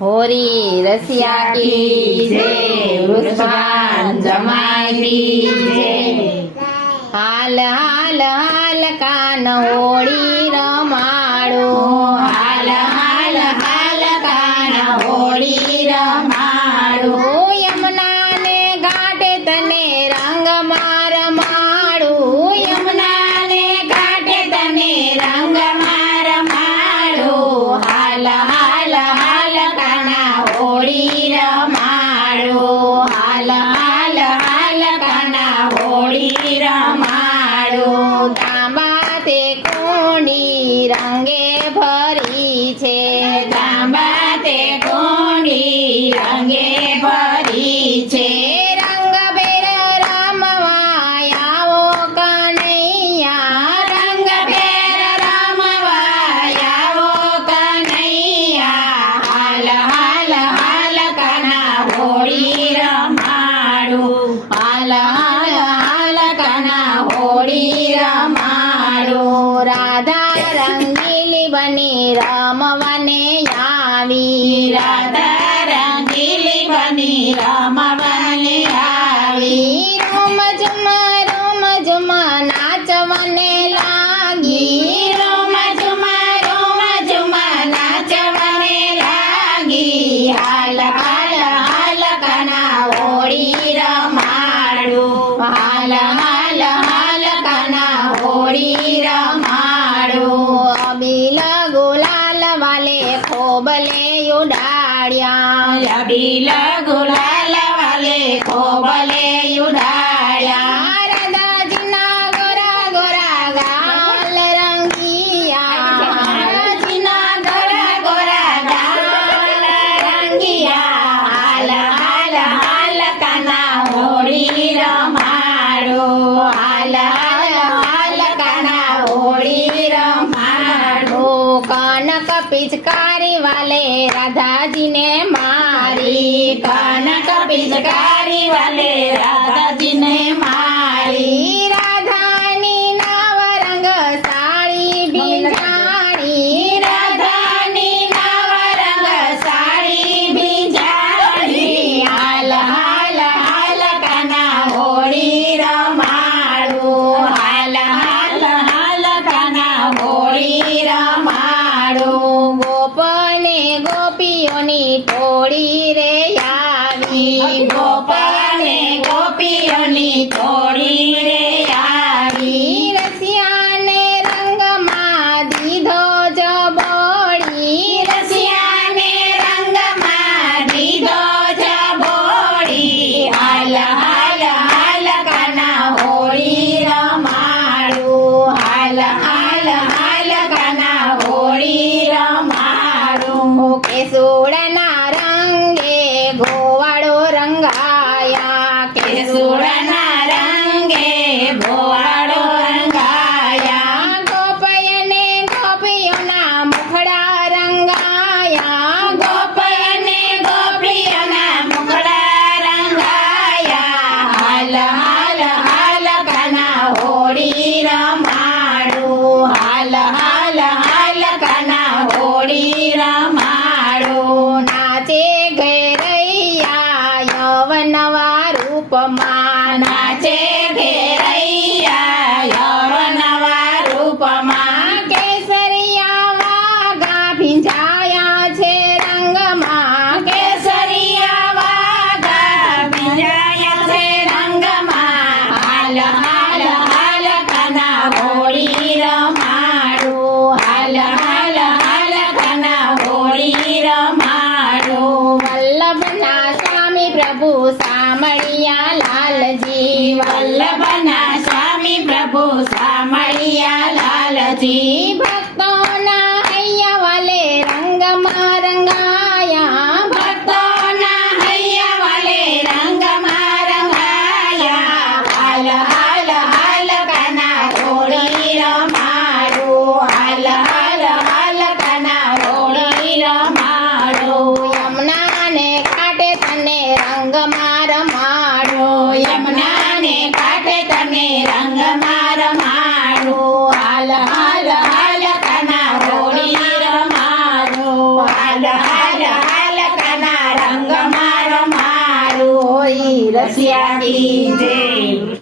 होरी रसिया की जय, वृषभान जमाई की जय। हाल हाल हाल कान होळी रमाडो, हाल हाल हाल कान होळी रमाडो। यमुना ने घाटे तने रंग मार माडो, यमुना ने घाटे तने रंग मार माडो। हाल हाल हाल काना होळी रमाडो, हाल हाल हाल काना होळी रमाडो। तांबा ते कोंडी रंगे भरी छे, तांबा ते कोंडी रंगे भरी छे। रंग बेर रमवा आવો કનૈયા, रंग बेर रमवा आવો कन्हैया। हाल हाल हाल काना होळी रमाडो, हाल हाल हाल काना होळी रमाडो। राधा रंगीली बनी रमवने આવી, राधा रंगीली बनी रमवने આવી। रोम झुम नाचवने लागी, रोम झुम नाचवने लागी। हाल हाल हाल काना होळी रमाडो, हाल हाल हाल काना होळी रमाडो। अबील गुलाल वाले खोबले उडाड्या, अबील गुलाल वाले खोबले उडाड्या। राधाजीना गोरा गोरा गाल रंगिया, राधाजीना गोरा गोरा गाल रंगिया। हाल हाल हाल काना होळी रमाडो, हाल हाल हाल काना होळी रमाडो। कनक पिचकारी वाले राधाजी ने मारी, कनक पिचकारी वाले राधाजी ने मारी। राधानी नवरंग साड़ी बिंजाड़ी, राधानी नवरंग साड़ी भिजाड़ी। हाल हाल हाल काना होळी रमाडो, हाल हाल हाल काना होळी रमाडो। गोपने गोपीओनी टोળી रे આવી, गोपाने गोपीओनी टोળી रे આવી। રસિયાને રંગમાં દીધો જબોળી, રસિયાને રંગમાં દીધો જબોળી। હાલ હાલ હાલ કાના હોળી રમાડો, હાલ હાલ હાલ કાના હોળી રમાડો। કેસુડના રંગે ગોવાળો રંગાયા, કેસુડના રંગે ભોવાડો રંગાયા। ગોપયને ગોપીઓના મુખડા રંગાયા, ગોપયને ગોપીઓના મુખડા રંગાયા। હાલ હાલ હાલ કાના હોળી રમાડો, હાલ હાલ હાલ કાના હોળી રમાડો। નાચે ઘેરૈયા યવનવા રૂપમાં, નાચે ઘેરૈયા યવનવા રૂપમાં। કેસરિયા વાગા ભીંજાયા છે રંગમાં, કેસરિયા વાગા ભીંજાયા છે રંગમાં। હાલ હાલ હાલ કાના હોળી રમાડો, હાલ હાલ હાલ કાના હોળી રમાડો। વલ્લભના સ્વામી પ્રભુ સામળિયા લાલજી, વલ્લભના સ્વામી પ્રભુ સામળિયા લાલજી। ભક્તોના હૈયા વાલે રંગમાં રંગાયા, ભક્તોના હૈયા વાલે રંગમાં રંગાયા। હાલ હાલ હાલ કાના હોળી રમાડો, હાલ હાલ હાલ કાના હોળી રમાડો। યમુનાને કાંઠે તને રંગમાં રમાડો, યમુનાને કાંઠે તને રંગમાં રમાડો। હાલ હાલ હાલ રસિયા કી જય